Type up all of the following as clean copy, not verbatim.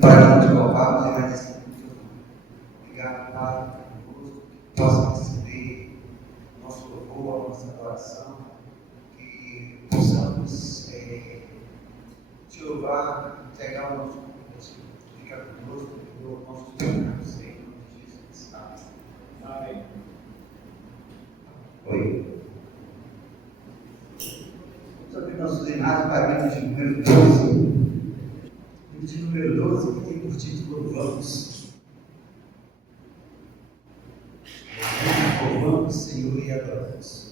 Para de louvar, mas agradecer muito. Obrigado, Pai, conosco, que possa receber nosso louvor, a nossa adoração, que possamos te louvar, entregar o nosso compromisso, ficar conosco, o nosso pecados, em nome de Jesus. Amém. Oi. Vamos abrir nossos reinados para a de número 12. De número 12, que tem por título Louvamos. Louvamos, Senhor, e adoramos.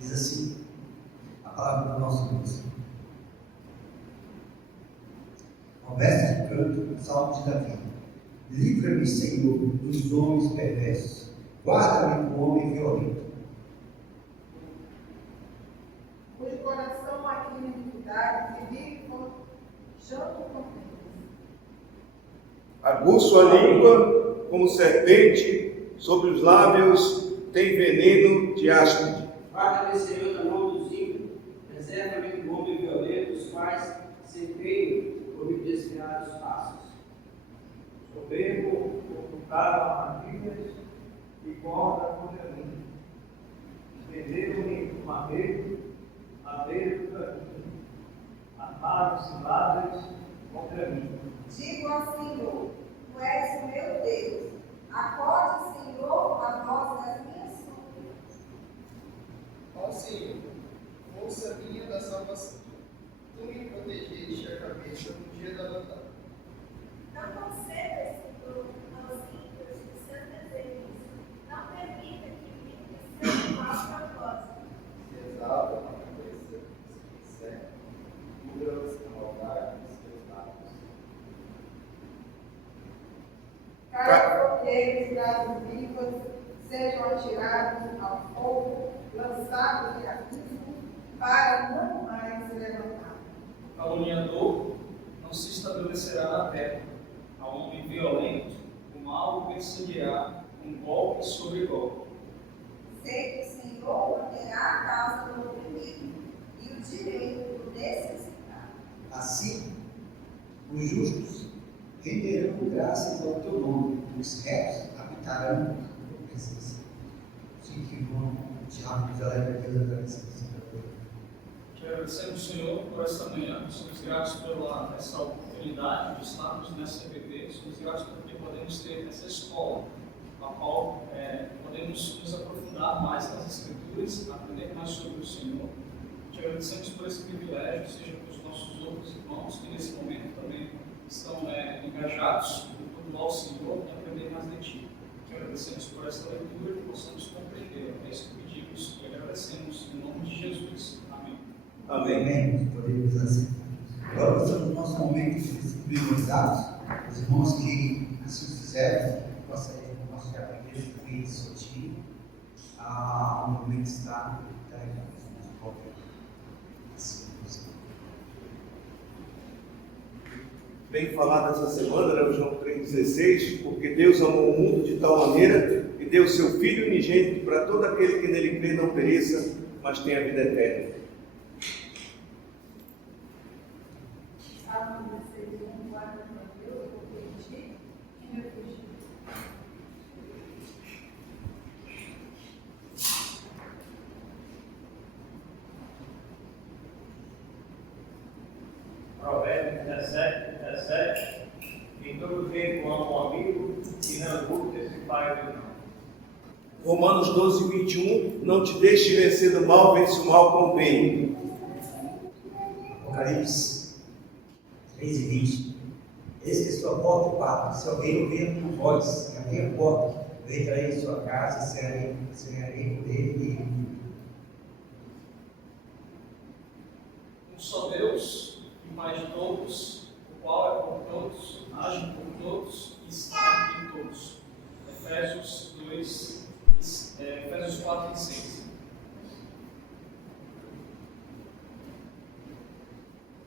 Diz assim a palavra do nosso Deus. Ao verso de canto, salmo de Davi. Livra-me, Senhor, dos homens perversos. Guarda-me do homem violento. Cujo coração maquina iniquidade e vive com choro contente. Aguça sua língua como serpente, sobre os lábios tem veneno de áspide. Guarda-me, corda contra mim. Venderam-me o madeiro, madeiro contra mim. Armaram ciladas contra mim. Digo ao Senhor, tu és o meu Deus. Acorde, Senhor, a voz das minhas súplicas. Ó Senhor, força minha da salvação, tu me protegeste a cabeça no dia da batalha. Não conceda, Senhor, aos ímpios os seus desejos. Não permita que vivem seu mau propósito. Exalta a cabeça dos que me cercam, cura-os a maldade dos seus lábios. Caia fogueiros, brasas vivas, sejam atirados ao fogo, lançados de abismo, para não mais se levantar. O caluniador não se estabelecerá na terra. Ao homem violento, o mal o perseguirá, um golpe sobre golpe. Sei que o Senhor manterá a causa do oprimido e o direito do necessitado. Assim, os justos renderão graças ao teu nome, os retos habitarão na tua presença. Sim, que bom, o diabo nos leva a Deus através dessa palavra. Te agradecemos, Senhor, por esta manhã. Somos gratos pela essa oportunidade de estarmos nessa EBD. Somos gratos porque podemos ter essa escola, na qual podemos nos aprofundar mais nas Escrituras, aprender mais sobre o Senhor. Te agradecemos por esse privilégio, seja pelos nossos outros irmãos que nesse momento também estão engajados em cultuar ao Senhor e aprender mais de Ti. Te agradecemos por esta leitura e que possamos compreender. É isso que pedimos e agradecemos em nome de Jesus. Amém. Amém. Podemos aceitar. Agora estamos no nosso momento de priorizados. Os irmãos que assim fizeram, gostaria de mostrar para a igreja o vídeo soltinho. O momento está Bem falado essa semana, né, João 3,16, porque Deus amou o mundo de tal maneira que deu o seu Filho unigênito para todo aquele que nele crê não pereça, mas tenha vida eterna. Salmo 16, guarda para Deus, eu vou pedir e me fugir. Provérbios 17. Em todo tempo amo um amigo e na angústia se faz do não. Romanos 12:21, não te deixe vencer do mal, vence o mal com o bem. Apocalipse 3:20. Eis que estou à porta e bato. Se alguém ouvir a minha voz, e abrir a porta, eu entrarei em sua casa, cearei com ele e ele. Um só Deus, e Pai de todos, o qual é por todos, age por todos e está em todos. Efésios 4 e 6.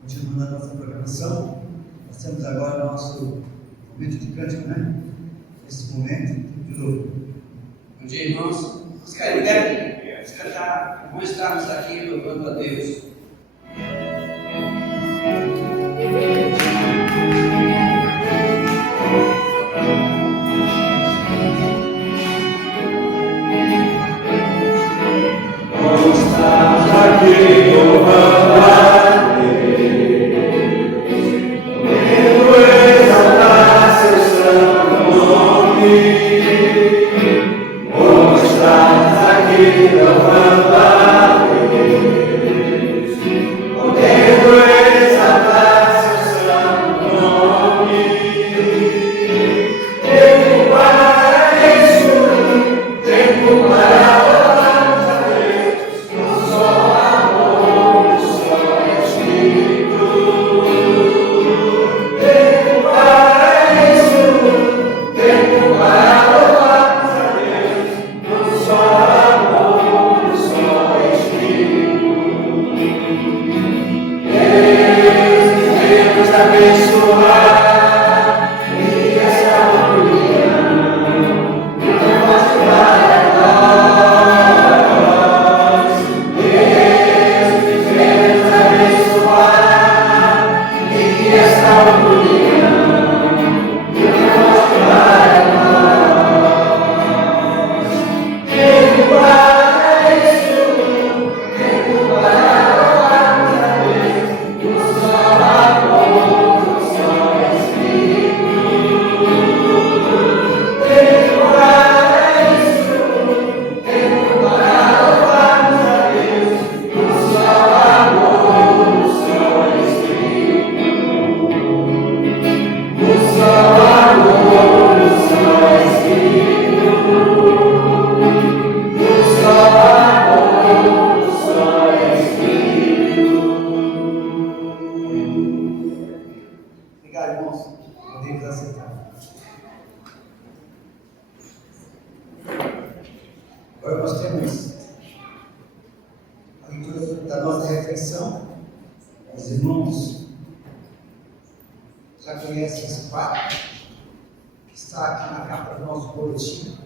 Continuando a nossa programação, nós temos agora o nosso momento de cântico, né? Esse momento, de novo. Bom dia, irmãos. Vamos cantar, vamos estarmos aqui louvando a Deus. Aqui louvando a Deus, exaltar seu santo nome. Vamos estar aqui louvando a Deus, podendo exaltar seu santo nome. Tempo para isso, tempo para Obrigado, irmãos. Podemos aceitar. Agora nós temos a leitura da nossa reflexão. Os irmãos já conhecem esse quadro que está aqui na capa do nosso boletim.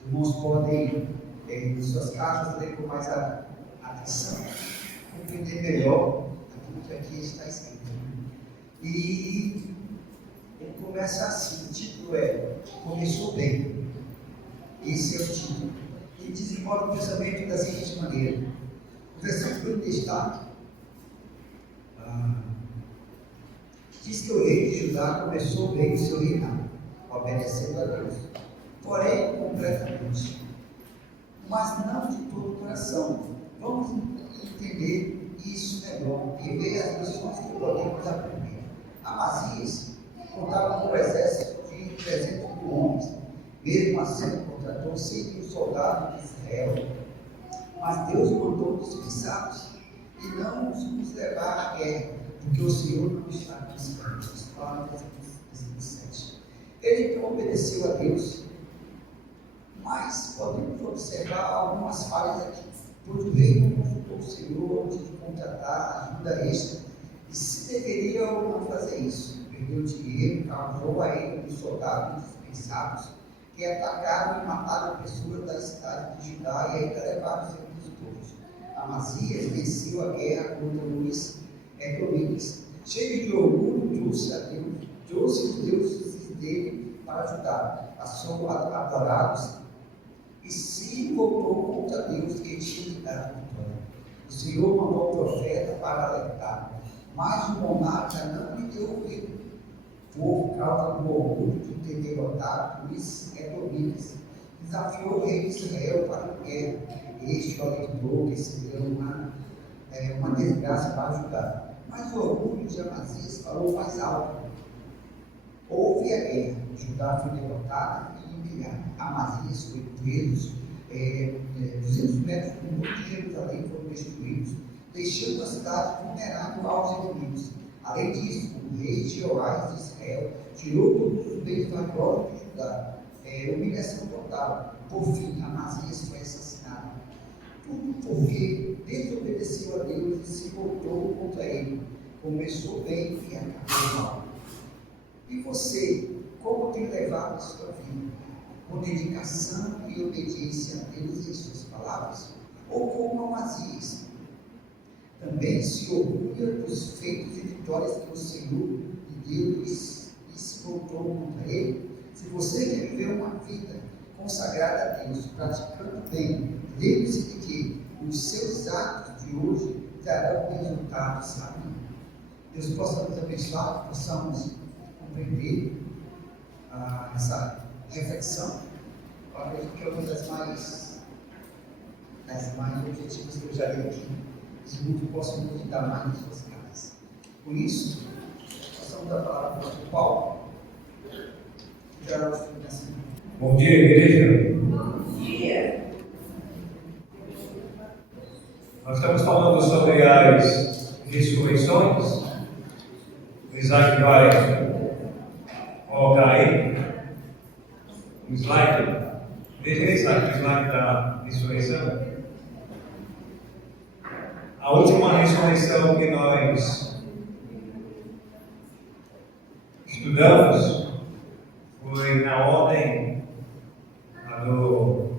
Os irmãos podem, em suas casas, ler com mais atenção, compreender melhor aquilo que aqui está escrito. E ele começa assim, o título é Começou Bem. Esse é o título. Ele desenvolve o pensamento da seguinte maneira. O versículo em destaque diz que o rei de Judá começou bem o seu reinado, obedecendo a Deus, porém completamente, mas não de todo o coração. Vamos entender isso melhor e ver as lições que podemos aprender. Amazias contava com um exército de 300 mil homens, mesmo assim contratou 100 mil soldados de Israel, mas Deus mandou dispensá-los e não nos levar à guerra, porque o Senhor não está buscando. Palavras 17. Ele então obedeceu a Deus, mas podemos observar algumas falhas aqui, pois o rei não consultou o Senhor antes de contratar ajuda extra, e se deveria ou não fazer isso. Perdeu dinheiro, causou a ele os soldados dispensados, que atacaram e mataram pessoas da cidade de Judá e ainda levaram os seus todos. Amazias venceu a guerra contra os edomitas. Cheio de orgulho, trouxe os deuses dele para ajudar, passou a adorá-los e se voltou contra Deus que tinha dado vitória. O Senhor mandou o profeta para alertar, mas o monarca não lhe deu ouvido, por causa do orgulho de ter derrotado os edomitas. Desafiou o rei de Israel para a guerra. Este ordenou que seria uma desgraça para ajudar. Mas o orgulho de Amazias falou mais alto. Houve a guerra, Judá foi derrotado e humilhado. Amazias foi preso, 200 metros do muro de Jerusalém foram destruídos, deixando a cidade vulnerável aos inimigos. Além disso, o rei Jeoás de Israel tirou todos os bens valiosos de Judá. Humilhação total. Por fim, Amazias foi assassinado. Tudo porque desobedeceu a Deus e se voltou contra ele. Começou bem e acabou mal. E você, como tem levado a sua vida? Com dedicação e obediência a Deus e suas palavras? Ou como Amazias? Também se orgulha dos feitos e vitórias que o Senhor lhe deu e se voltou contra ele? Se você quer viver uma vida consagrada a Deus, praticando bem, lembre-se de que os seus atos de hoje darão resultados. Amém. Deus possa nos abençoar, que possamos compreender essa reflexão. Eu acredito que é uma das mais objetivas que eu já li aqui. Os muitos possam meditar mais nas suas casas. Por isso, passamos a palavra para o pastor Paulo. Bom dia, igreja. Bom dia. Nós estamos falando sobre as ressurreições. O Isaac vai colocar aí o slide. Veja aí, Isaac, o slide da ressurreição. A última ressurreição que nós estudamos foi na ordem do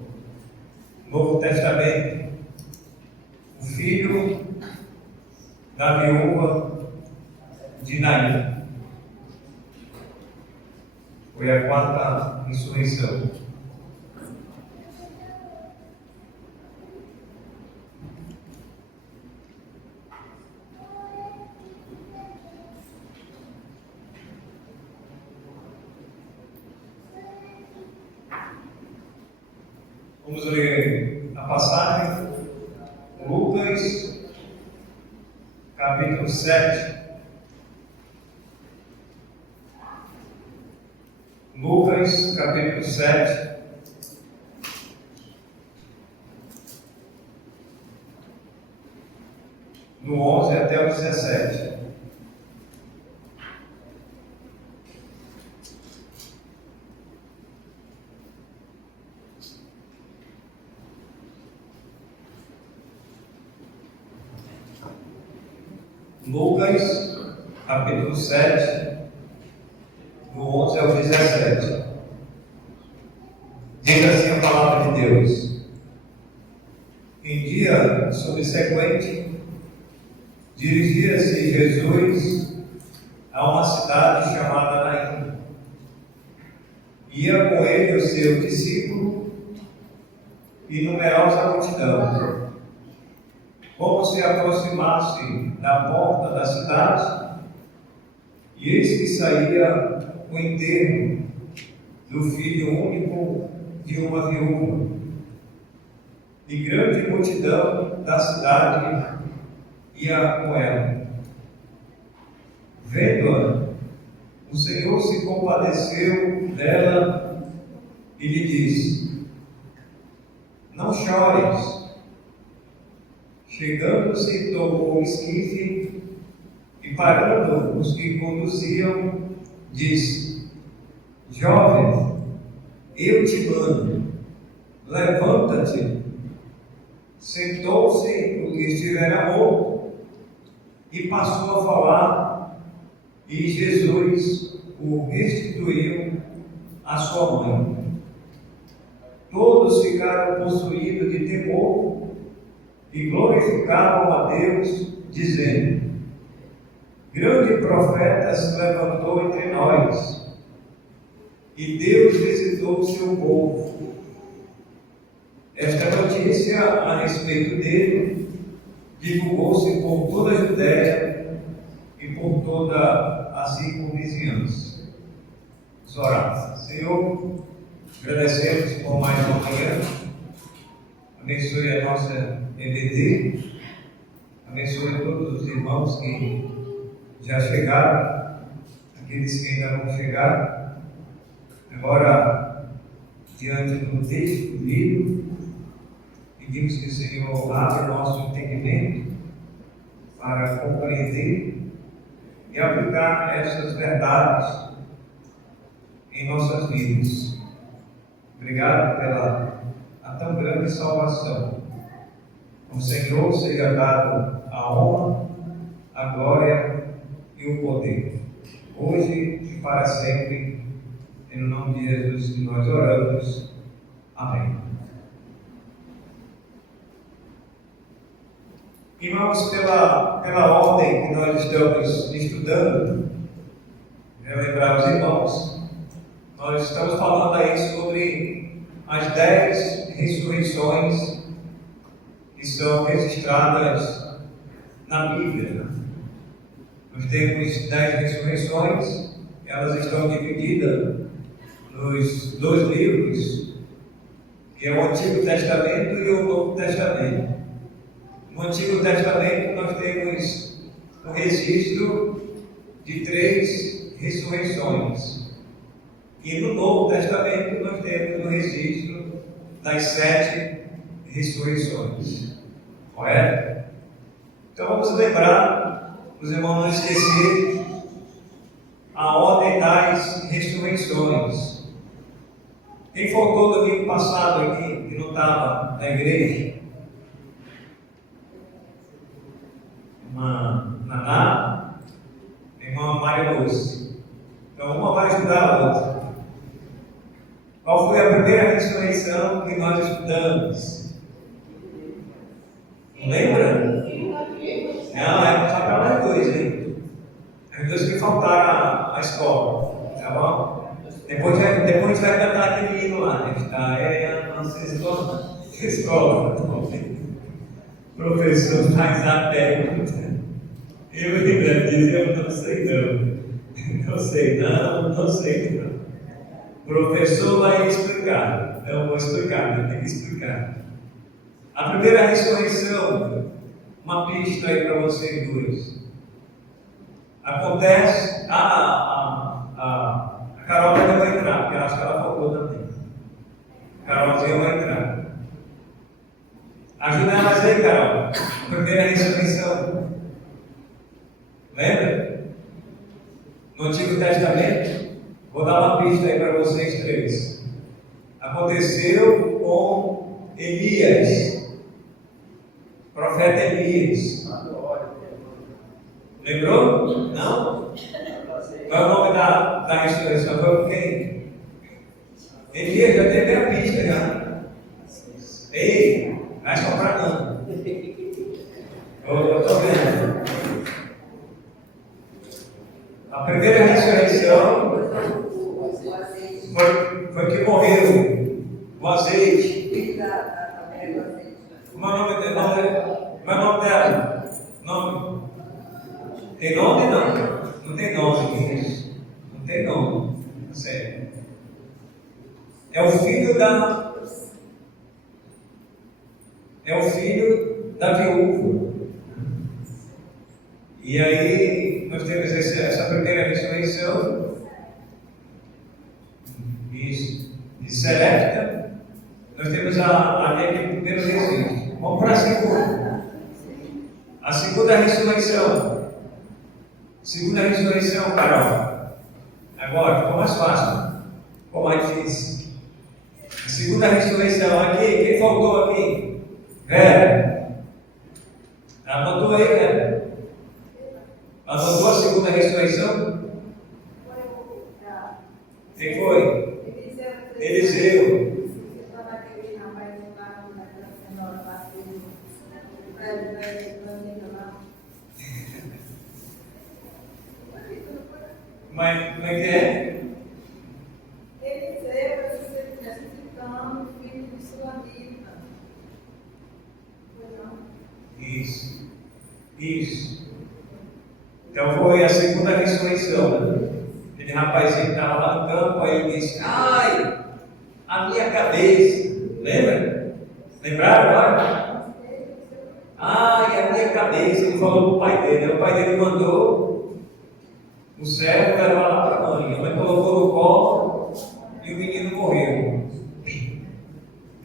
Novo Testamento. O filho da viúva de Naim. Foi a quarta ressurreição. Vamos ler a passagem, Lucas, capítulo 7. Lucas, capítulo 7. do 11 até o 17. Lucas, capítulo 7, do 11 ao 17. Diz assim a palavra de Deus. Em dia subsequente, dirigia-se Jesus a uma cidade chamada Naim. Ia com ele o seu discípulo e numerosa multidão. Como se aproximasse da porta da cidade, e eis que saía o enterro do filho único de uma viúva, e grande multidão da cidade ia com ela. Vendo-a, o Senhor se compadeceu dela e lhe disse: não chores. Chegando-se, tomou o esquife e, parando os que conduziam, disse: jovem, eu te mando, levanta-te. Sentou-se o que estivera morto e passou a falar, e Jesus o restituiu à sua mãe. Todos ficaram possuídos de temor e glorificavam a Deus, dizendo: grande profeta se levantou entre nós, e Deus visitou o seu povo. Esta notícia a respeito dele divulgou-se por toda a Judéia e por toda a circunvizinhança. Vamos orar. Senhor, agradecemos por mais uma manhã. Abençoe a nossa EBD. Abençoe todos os irmãos que já chegaram, aqueles que ainda vão chegar. Agora, diante do texto lido, pedimos que o Senhor abra o nosso entendimento para compreender e aplicar essas verdades em nossas vidas. Obrigado pela tão grande salvação. Ao Senhor seja dado a honra, a glória e o poder, hoje e para sempre. Em nome de Jesus que nós oramos. Amém. Irmãos, pela ordem que nós estamos estudando, relembrar os irmãos, nós estamos falando aí sobre as 10 ressurreições que são registradas na Bíblia. Nós temos 10 ressurreições, elas estão divididas nos 2 livros, que é o Antigo Testamento e o Novo Testamento. No Antigo Testamento nós temos o registro de 3 ressurreições. E no Novo Testamento nós temos o registro das 7 ressurreições. Correto? Então vamos lembrar, os irmãos não esquecerem a ordem das ressurreições. Quem faltou domingo passado aqui, que não estava na igreja? Irmã Naná, irmã Maria Lúcia. Então uma vai ajudar a outra. Qual foi a primeira ressurreição que nós estudamos? Não lembra? Não, é só para mais 2, hein? As 2 que faltaram à escola, tá bom? Depois a gente vai cantar aquele hino lá, né? Esta é a nossa escola. Professor faz a pergunta. Eu ainda dizer, eu não sei não. Não sei não. O professor vai explicar. Eu vou explicar, eu tenho que explicar. A primeira ressurreição, uma pista aí para vocês 2. Acontece, a Carol ainda vai entrar, porque eu acho que ela faltou também. A Carolzinha vai entrar. Ajuda elas aí, Carol. primeira ressurreição. Lembra? No Antigo Testamento, vou dar uma pista aí para vocês três. Aconteceu com Elias, profeta Elias. Lembrou? Não? Qual é o nome da ressurreição? Foi com quem? Elias já teve a pista já. Ei, vai soprar não. Eu estou vendo. A primeira ressurreição foi que morreu o azeite. Como é o nome dela? Como é o nome dela? Nome? Tem nome não? Não tem nome isso. Não tem nome. Sério. É o filho da viúva. E aí nós temos essa primeira ressurreição. Isso. De Serepta. Nós temos a lei que primeiro resiste. Vamos para a segunda. A segunda ressurreição. Segunda ressurreição, Carol. Agora ficou mais fácil. Ficou mais difícil. A segunda ressurreição aqui. Quem faltou aqui? Vera. Anotou aí, Vera? Anotou a segunda ressurreição? Quem foi? Eliseu. Mas como é que é? Eliseu ressuscitando o filho de Sulamita. Isso. Isso. Então foi a segunda ressurreição. Aquele rapazinho que estava lá no campo, aí ele disse: ai, a minha cabeça. Lembra? Lembraram agora? Ai, a minha cabeça. Ele falou para o pai dele. O pai dele mandou o servo levar lá para a mãe. A mãe colocou no colo e o menino morreu.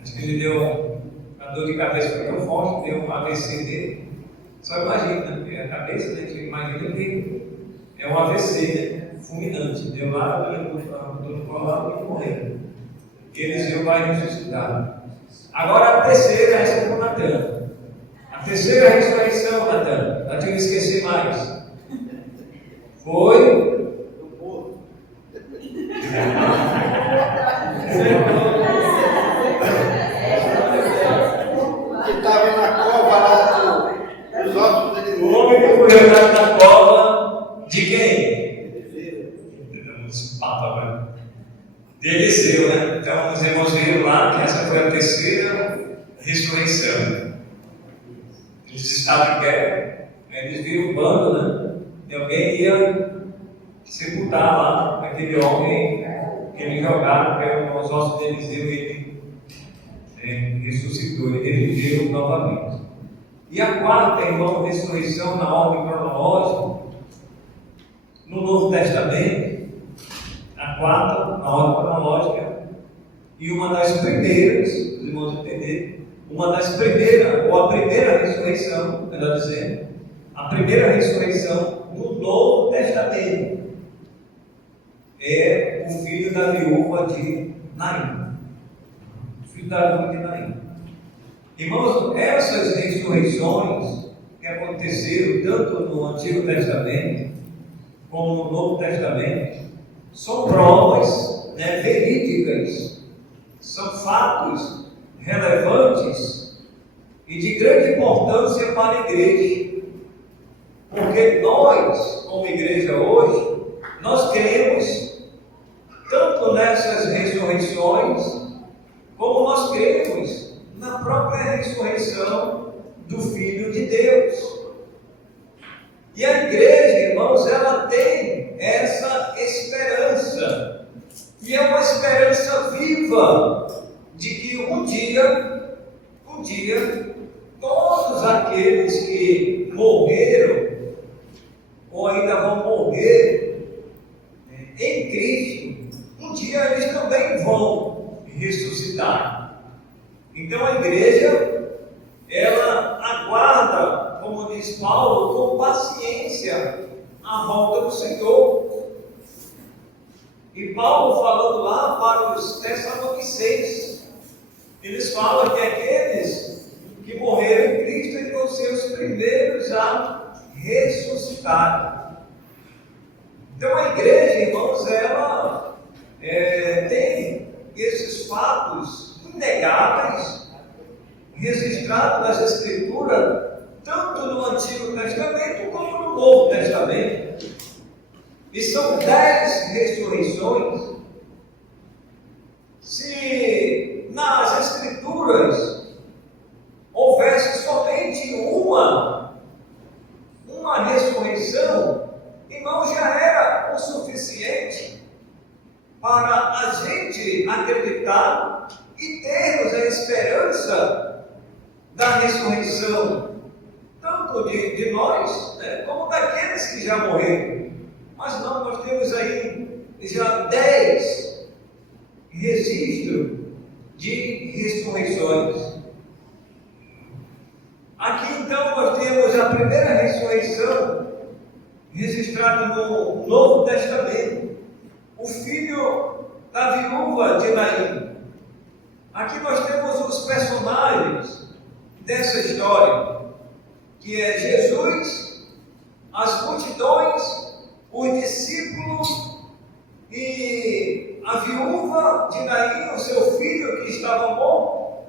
Acho que ele deu a dor de cabeça, foi tão forte, deu um AVC dele. Só imagina, porque a cabeça, né, que imagina que é um AVC, né, fulminante. Deu lá, dor no colo e morreu. Eliseu vai ressuscitar. Agora a terceira, essa é com Natan. A terceira ressurreição, Natan, para te não esquecer mais. Foi. Estava na cova lá dos ossos dele. O homem que foi jogado na cova de quem? De Eliseu, né? Então os irmãos viram lá que essa foi a terceira ressurreição. Eles estavam em guerra, eles viram um bando, né? E alguém ia sepultar lá aquele homem que ele jogaram, pegou os ossos de Eliseu e ele ressuscitou, ele viveu novamente. E a quarta, irmão, ressurreição na ordem cronológica, no Novo Testamento, a quarta, na ordem cronológica, e uma das primeiras, os irmãos entenderem, uma das primeiras, ou a primeira ressurreição, melhor dizendo, a primeira ressurreição no Novo Testamento é o filho da viúva de Naim. O filho da viúva de Naim. Irmãos, essas ressurreições que aconteceram tanto no Antigo Testamento como no Novo Testamento são provas, né, verídicas, são fatos relevantes e de grande importância para a igreja. Porque nós, como igreja hoje, nós cremos tanto nessas ressurreições, como nós cremos na própria ressurreição do Filho de Deus. E a igreja, irmãos, ela tem essa esperança, e é uma esperança viva, de que um dia, todos aqueles que morreram, ou ainda vão morrer em Cristo, um dia eles também vão ressuscitar. Então a igreja, ela aguarda diz Paulo, com paciência a volta do Senhor. E Paulo falando lá para os Tessalonicenses, eles falam que aqueles que morreram em Cristo eles vão ser os primeiros a ressuscitar. Então a igreja, irmãos, ela tem esses fatos inegáveis registrados nas Escrituras, tanto no Antigo Testamento como no Novo Testamento. E são 10 ressurreições. Se nas Escrituras houvesse somente uma ressurreição, irmão, já era o suficiente para a gente acreditar e termos a esperança da ressurreição, tanto de nós, né, como daqueles que já morreram. Mas não, nós temos aí já 10 registros de ressurreições. Aqui então nós temos a primeira ressurreição registrada no Novo Testamento, o filho da viúva de Naim. Aqui nós temos os personagens dessa história, que é Jesus, as multidões, os discípulos e a viúva de Naim, o seu filho que estava morto,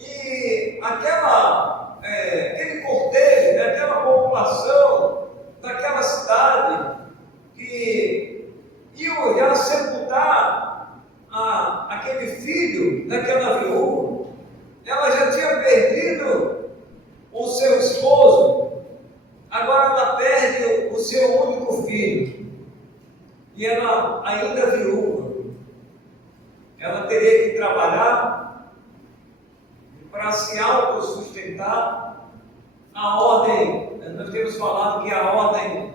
e aquele cortejo, né, aquela população daquela cidade que iam já sepultar aquele filho daquela viúva. Ela já tinha perdido o seu esposo, agora ela perde o seu único filho, e ela ainda viúva. Ela teria que trabalhar para se autossustentar. A ordem, nós temos falado que a ordem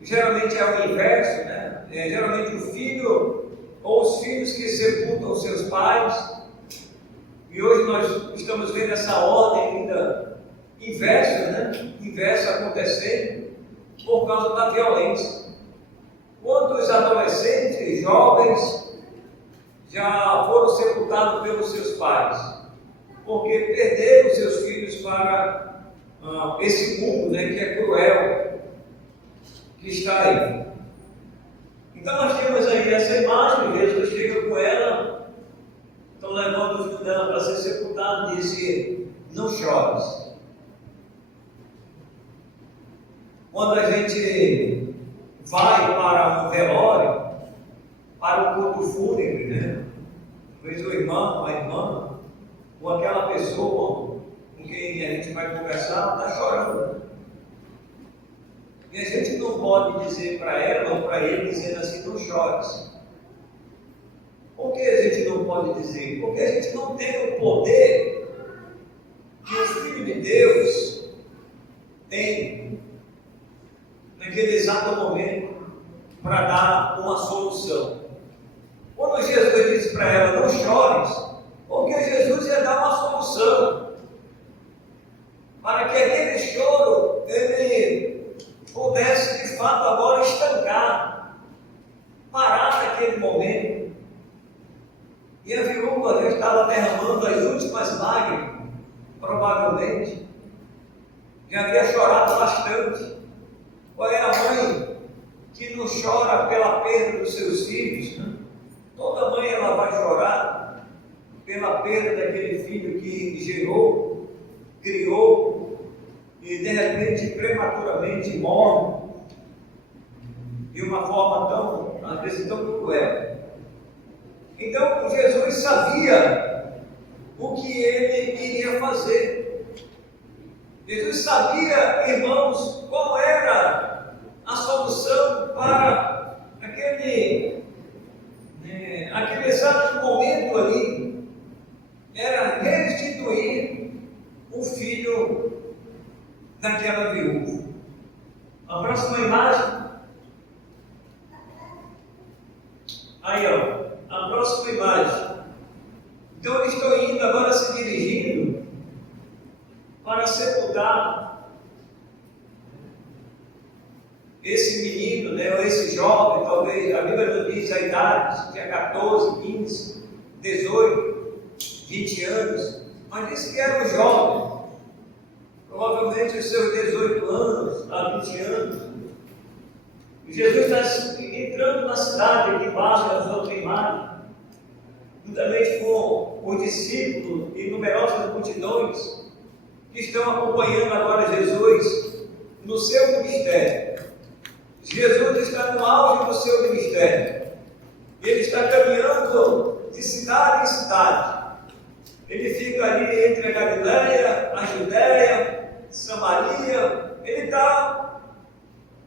geralmente é o inverso, né? Geralmente o filho ou os filhos que sepultam os seus pais, e hoje nós estamos vendo essa ordem ainda inversa, né? Inversa acontecendo por causa da violência. Quantos adolescentes, jovens, já foram sepultados pelos seus pais, porque perderam seus filhos para esse mundo, né, que é cruel, que está aí. Então nós temos aí essa imagem, Jesus chega com ela, estão levando os dela para ser sepultado, e disse: não chores. Quando a gente vai para um velório, para um culto fúnebre, né? Talvez o irmão, a irmã, ou aquela pessoa com quem a gente vai conversar, está chorando. E a gente não pode dizer para ela ou para ele, dizendo assim: não chores. Por que a gente não pode dizer? Porque a gente não tem o poder que o Filho de Deus tem naquele exato momento para dar uma solução. Quando Jesus disse para ela: não chores, porque Jesus ia dar uma solução para que aquele choro ele pudesse de fato agora estancar, parar naquele momento. E a viúva já estava derramando as últimas lágrimas, provavelmente já havia chorado bastante. Qual é a mãe que não chora pela perda dos seus filhos, né? Toda mãe ela vai chorar pela perda daquele filho que gerou, criou e de repente prematuramente morre de uma forma tão, às vezes, tão cruel. Então Jesus sabia o que ele iria fazer. Jesus sabia, irmãos, qual era a solução para aquele exato momento ali. Era restituir o filho daquela viúva. A próxima imagem. Aí, ó, a próxima imagem. Então eles estão indo agora, se dirigindo para sepultar esse menino, né, ou esse jovem, talvez, a Bíblia não diz a idade, tinha 14, 15, 18, 20 anos, mas disse que era um jovem, provavelmente os seus 18 anos a 20 anos. E Jesus está entrando na cidade aqui embaixo da outra imagem, juntamente com os discípulos e numerosas multidões que estão acompanhando agora Jesus no seu ministério. Jesus está no auge do seu ministério. Ele está caminhando de cidade em cidade. Ele fica ali entre a Galileia, a Judéia, Samaria. Ele está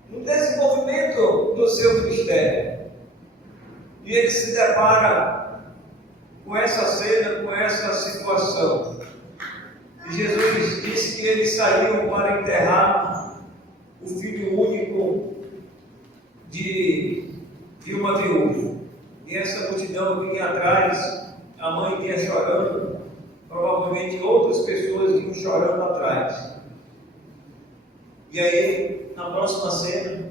no desenvolvimento do seu ministério. E ele se depara com essa cena, com essa situação. E Jesus disse que eles saíram para enterrar o filho único de uma viúva. E essa multidão vinha atrás, a mãe vinha chorando, provavelmente outras pessoas vinham chorando atrás. E aí, na próxima cena,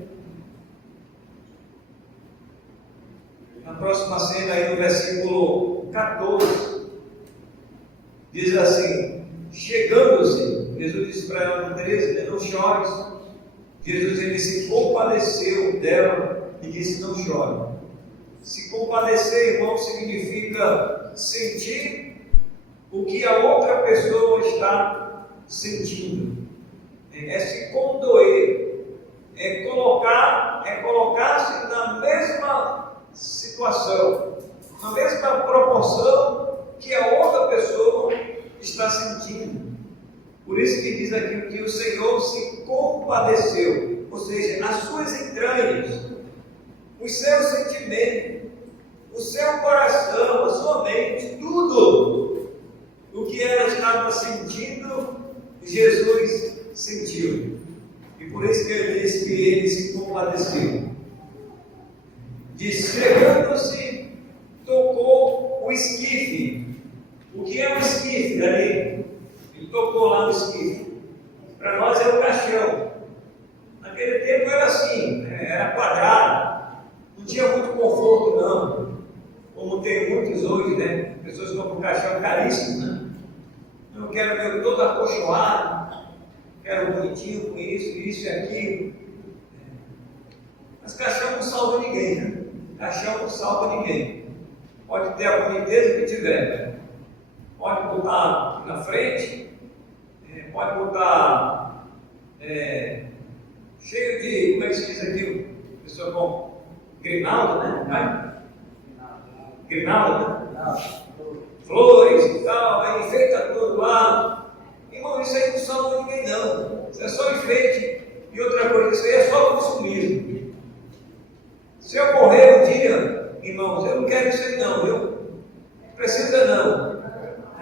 aí no versículo 14, diz assim: chegando-se, Jesus disse para ela no 13, não chores. Jesus ele se compadeceu dela e disse: não chore. Se compadecer, irmão, significa sentir o que a outra pessoa está sentindo. É se condoer, é colocar-se na mesma situação, na mesma proporção que a outra pessoa está sentindo. Por isso que diz aqui que o Senhor se compadeceu, ou seja, as suas entranhas, os seus sentimentos, o seu coração, a sua mente, tudo o que ela estava sentindo, Jesus sentiu. E por isso que ele diz que ele se compadeceu. Diz: chegando-se, tocou o esquife. O que é o esquife ali? Ele tocou lá no esquife. Para nós é o caixão. Naquele tempo era assim, era quadrado. Não tinha muito conforto, não. Como tem muitos hoje, né? Pessoas compram um caixão caríssimo, né? Eu quero ver todo acolchoado, quero bonitinho com isso e aquilo. Mas caixão não salva ninguém, né? Caixão não salva ninguém. Pode ter a boniteza que tiver. Pode botar aqui na frente, pode botar cheio de, como é que se diz aquilo? Pessoa com grinalda, né? Grinalda, né? Flores e tal, aí enfeita todo lado. Irmão, isso aí não salva ninguém, não. Isso é só enfeite. E outra coisa, isso aí é só consumismo. Se eu morrer um dia, irmãos, eu não quero isso aí, não, viu? Não precisa, não.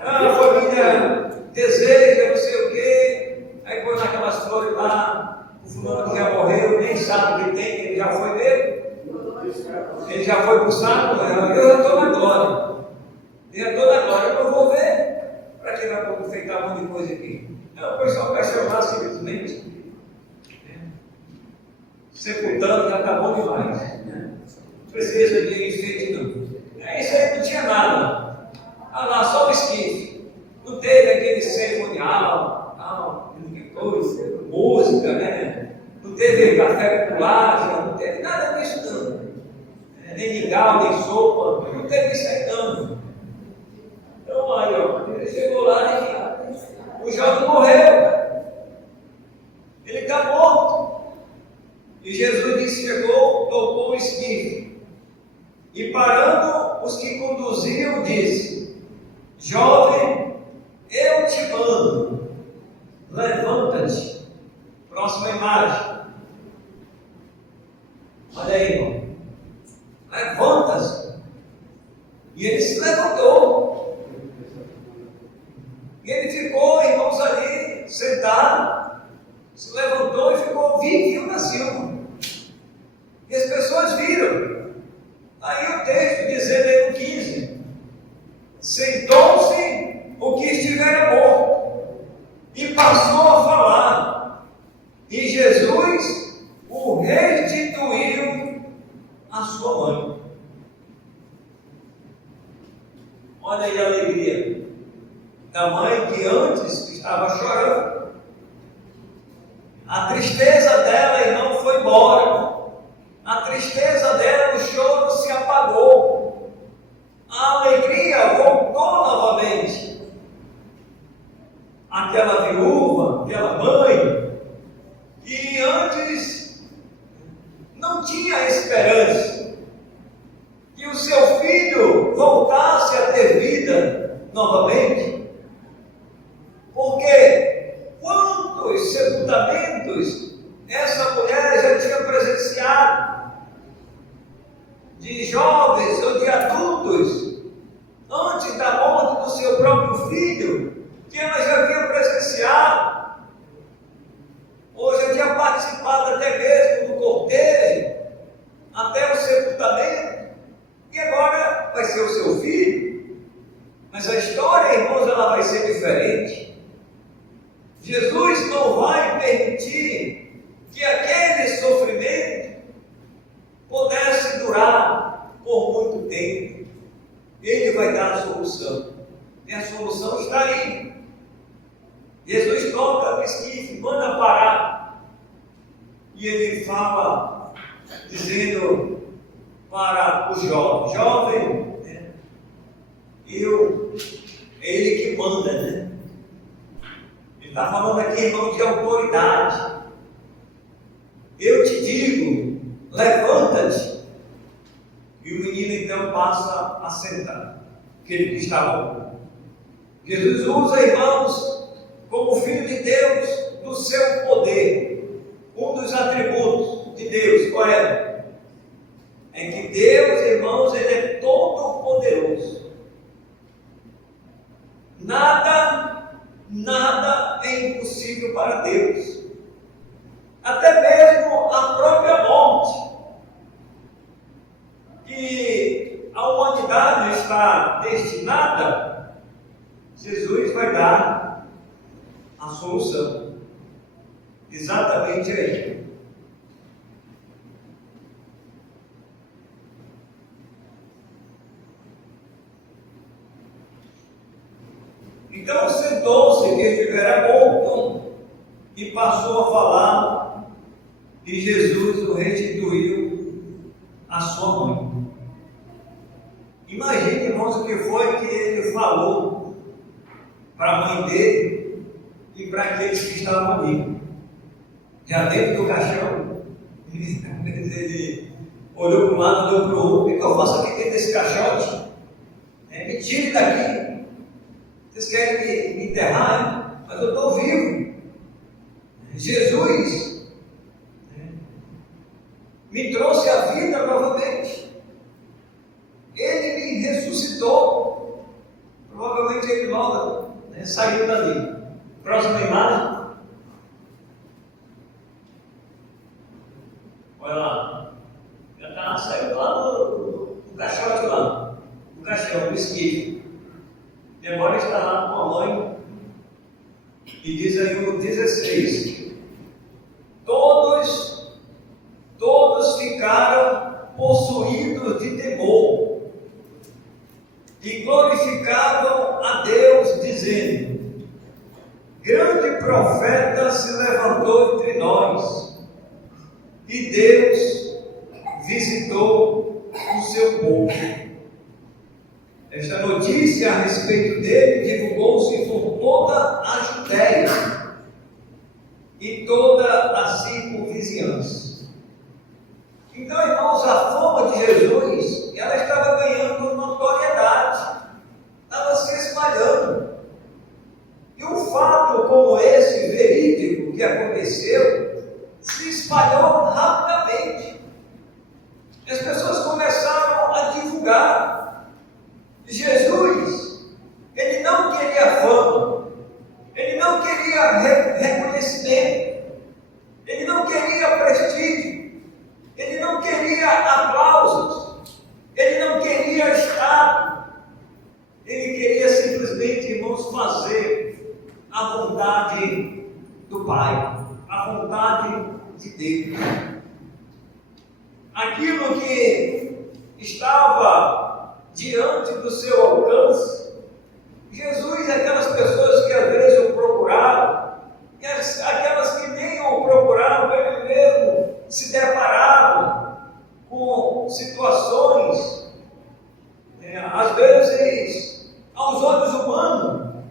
A família deseja, não sei o quê, aí põe naquelas flores lá, o fulano que já morreu, nem sabe o que tem, ele já foi mesmo. Ele já foi para o saco, eu já estou na glória. Eu não vou ver. Para que vai poder enfeitar um monte de coisa aqui? Não, o pessoal vai chamar simplesmente. Sepultando já está bom demais. Não precisa de enfeite, não. Isso aí não tinha nada. Ah lá, só o esquife. Não teve aquele cerimonial, coisa, música, né? Não teve café popular, não teve nada disso, não. Nem mingau, nem sopa, não teve isso aí, não. Então, aí, ó, ele chegou lá e o jovem morreu. Ele está morto. E Jesus disse: chegou, tocou o esquife. E parando os que conduziam, disse: jovem, eu te mando, levanta-te. Próxima imagem. Olha aí, irmão. Levanta-se. E ele se levantou. E ele ficou, irmãos, ali, sentado. Se levantou e ficou vivo na Silva. E as pessoas viram. Aí o texto dizendo aí no 15: sentou-se o que estivera morto e passou a falar. E Jesus, o Rei Olha aí a alegria da mãe que antes estava chorando. A tristeza dela, irmão, foi embora. A tristeza dela, o choro se apagou. A alegria voltou novamente. Aquela viúva, aquela mãe, que antes não tinha esperança que o seu filho voltasse a ter vida novamente, porque quantos sepultamentos essa mulher já tinha presenciado, de jovens ou de adultos, antes da morte do seu próprio filho, que ela já havia presenciado, ou já tinha participado até mesmo do cortejo, até o sepultamento, e agora vai ser o seu filho. Mas a história, irmãos, ela vai ser diferente. Jesus não vai permitir que aquele sofrimento pudesse durar por muito tempo. Ele vai dar a solução. E a solução está aí. Jesus toca no esquife, manda parar. E ele fala, dizendo para o jovem, é ele que manda, né? Ele está falando aqui, irmão, de autoridade. Eu te digo, levanta-te. E o menino então passa a sentar, aquele que estava bom. Jesus usa, irmãos, como Filho de Deus, do seu poder. Um dos atributos de Deus, qual é? É que Deus, irmãos, Ele é todo poderoso. Nada é impossível para Deus. Até mesmo a própria morte, que a humanidade está destinada, Jesus vai dar a solução. Exatamente aí. Então sentou-se que estivera morto e passou a falar, e Jesus o restituiu à sua mãe. Imagine, irmãos, o que foi que ele falou para a mãe dele e para aqueles que estavam ali. Já dentro do caixão, ele olhou para um lado, olhou para o outro. O que eu faço aqui dentro desse caixote? Me tire daqui. Vocês querem me enterrar, hein? Mas eu estou vivo. Jesus me trouxe a vida novamente. Ele me ressuscitou. Provavelmente ele logo saiu dali. Próxima imagem. Olha lá. Já saiu lá do caixote lá. Do caixão, do esquife. E agora está lá com a mãe. E diz aí o 16. Todos ficaram possuídos de temor e glorificavam a Deus, dizendo: grande profeta se levantou entre nós, e Deus visitou o seu povo. Esta notícia a respeito dele divulgou-se por toda a Judéia e toda a circunvizinhança. Então, irmãos, a fama de Jesus, ela estava ganhando notoriedade, estava se espalhando. E um fato como esse, verídico, que aconteceu, se espalhou rapidamente. As pessoas começaram a divulgar. Jesus, ele não queria fama, ele não queria reconhecimento, ele não queria prestígio, ele não queria aplausos, ele não queria status, ele queria simplesmente, irmãos, fazer a vontade do Pai, a vontade de Deus. Aquilo que estava diante do seu alcance, Jesus é aquelas pessoas que às vezes o procuraram, e aquelas que nem o procuraram, ele mesmo se deparavam com situações, às vezes, aos olhos humanos,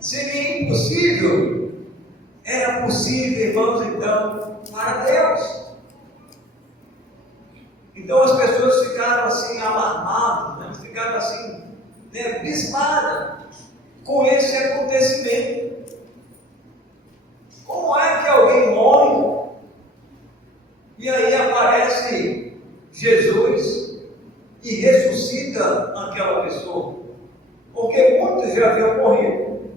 seria impossível. Era possível, irmãos, então, para Deus. Então as pessoas ficaram assim alarmadas, né? Ficaram assim, abismadas com esse acontecimento. Como é que alguém morre e aí aparece Jesus e ressuscita aquela pessoa? Porque muitos já haviam morrido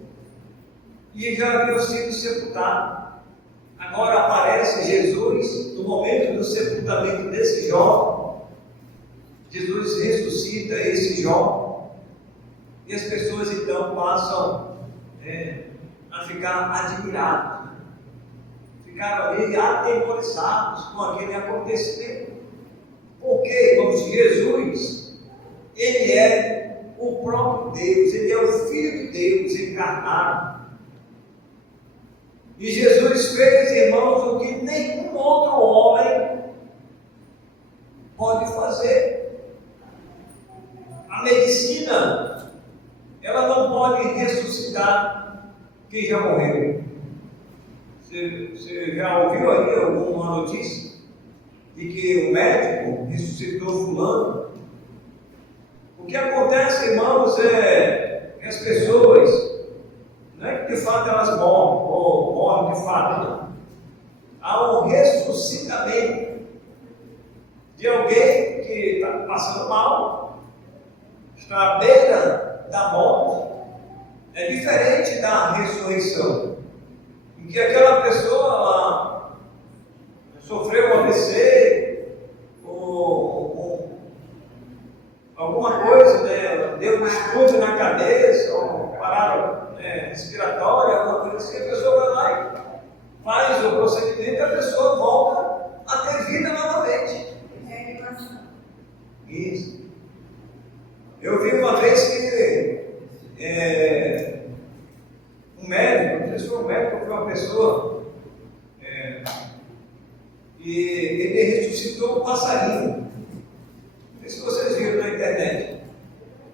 e já haviam sido sepultados. Agora aparece Jesus no momento do sepultamento desse jovem. Jesus ressuscita esse jovem e as pessoas então passam a ficar admiradas, ficaram ali atemorizados com aquele acontecimento. Porque, irmãos, Jesus, ele é o próprio Deus, ele é o Filho de Deus encarnado. E Jesus fez, irmãos, o que nenhum outro homem pode fazer. A medicina, ela não pode ressuscitar quem já morreu. Você já ouviu aí alguma notícia de que o médico ressuscitou fulano? O que acontece, irmãos, é que as pessoas, não é que de fato elas morrem, ou morrem de fato, não. Há um ressuscitamento de alguém que está passando mal, está à beira da morte. É diferente da ressurreição, em que aquela pessoa sofreu um AVC, ou alguma coisa, né? Deu um exploso na cabeça, ou parada respiratória, alguma coisa assim, a pessoa vai lá e faz o procedimento e a pessoa volta a ter vida novamente. Isso. Eu vi uma vez que um médico, não sei se foi um médico ou foi uma pessoa, e ele ressuscitou um passarinho. Não sei se vocês viram na internet.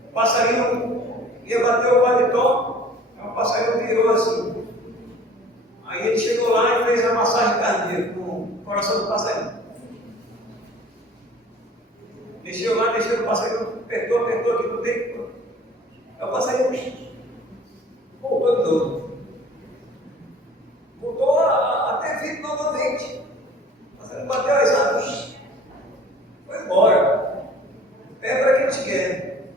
O passarinho ia bater o paletó, o passarinho virou assim. Aí ele chegou lá e fez a massagem cardíaca com o coração do passarinho. Mexeu lá, mexeu no passarinho, apertou aqui no peito. Aí o passarinho voltou de novo. Voltou a ter vida novamente. O passarinho bateu as asas, foi embora. É para quem te quer.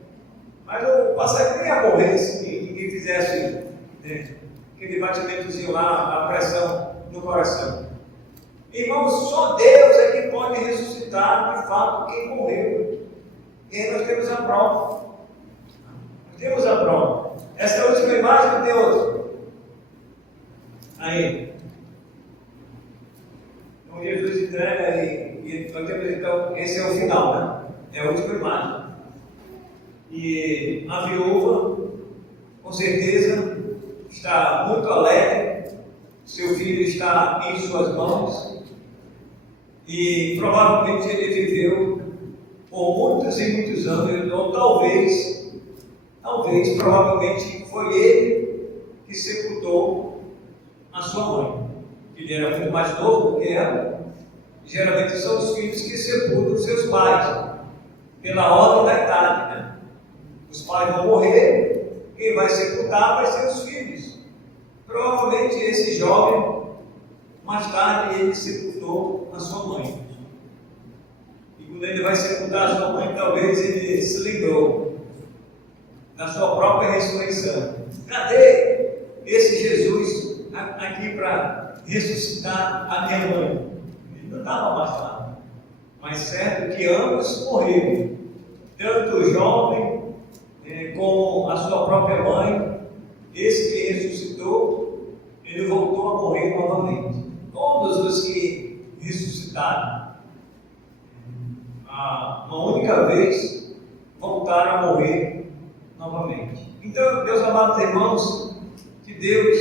Mas o passarinho nem ia morrer se ninguém fizesse aquele batimentozinho lá, a pressão no coração. Irmãos, só Deus é que pode ressuscitar de fato quem morreu. E aí nós temos a prova. Nós temos a prova. Essa é a última imagem que tem outra. Aí. Então Jesus entrega e nós temos então, esse é o final, né? É a última imagem. E a viúva, com certeza, está muito alegre. Seu filho está em suas mãos. E provavelmente ele viveu por muitos e muitos anos, ou talvez, provavelmente foi ele que sepultou a sua mãe. Ele era muito mais novo do que ela. Geralmente são os filhos que sepultam seus pais, pela ordem da idade, né? Os pais vão morrer, quem vai sepultar vai ser os filhos. Provavelmente esse jovem, mais tarde, ele sepultou a sua mãe. E quando ele vai sepultar a sua mãe, talvez ele se lembrou da sua própria ressurreição. Cadê esse Jesus aqui para ressuscitar a minha mãe? Ele não estava mais lá. Mas certo que ambos morreram. Tanto o jovem como a sua própria mãe. Esse que ressuscitou, ele voltou a morrer novamente. Todos os que ressuscitaram, uma única vez, voltaram a morrer novamente. Então, meus amados irmãos, que Deus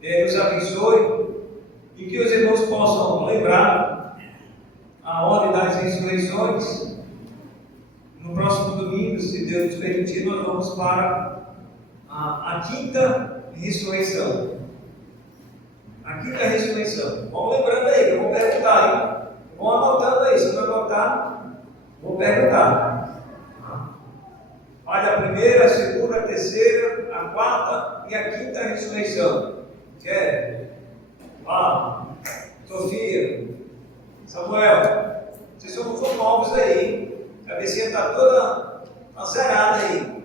nos abençoe e que os irmãos possam lembrar a ordem das ressurreições. No próximo domingo, se Deus nos permitir, nós vamos para a quinta ressurreição. A quinta ressurreição. Vamos lembrando aí, eu vou perguntar, hein? Vão anotando aí, se não anotar, vou perguntar. Olha, a primeira, a segunda, a terceira, a quarta e a quinta ressurreição. Quer? Sofia, Samuel, vocês são novos aí, hein? A cabecinha está toda azerada aí.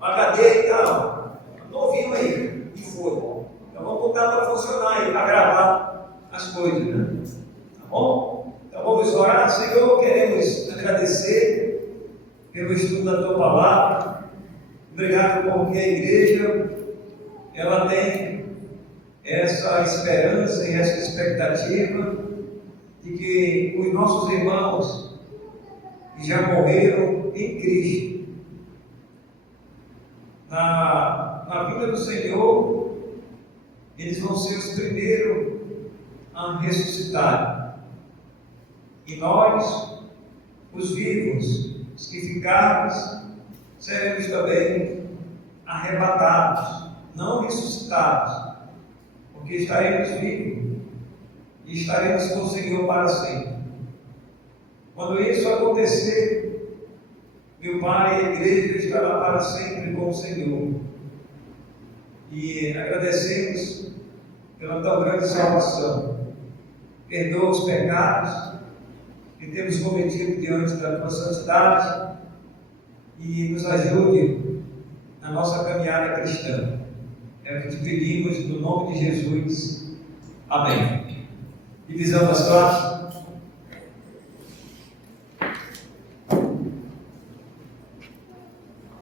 A cadeira e tal. Novinho aí. E foi. Então vamos botar para funcionar aí, para gravar as coisas, né? Tá bom? Então vamos orar. Senhor, queremos agradecer pelo estudo da tua palavra. Obrigado porque a igreja ela tem essa esperança e essa expectativa de que os nossos irmãos que já morreram em Cristo, na vida do Senhor, eles vão ser os primeiros a ressuscitar. E nós, os vivos, os que ficarmos, seremos também arrebatados, não ressuscitados, porque estaremos vivos e estaremos com o Senhor para sempre. Quando isso acontecer, meu Pai, a igreja estará para sempre com o Senhor. E agradecemos pela tão grande salvação. Perdoa os pecados que temos cometido diante da tua santidade e nos ajude na nossa caminhada cristã. É o que te pedimos no nome de Jesus. Amém. Divisão das classes.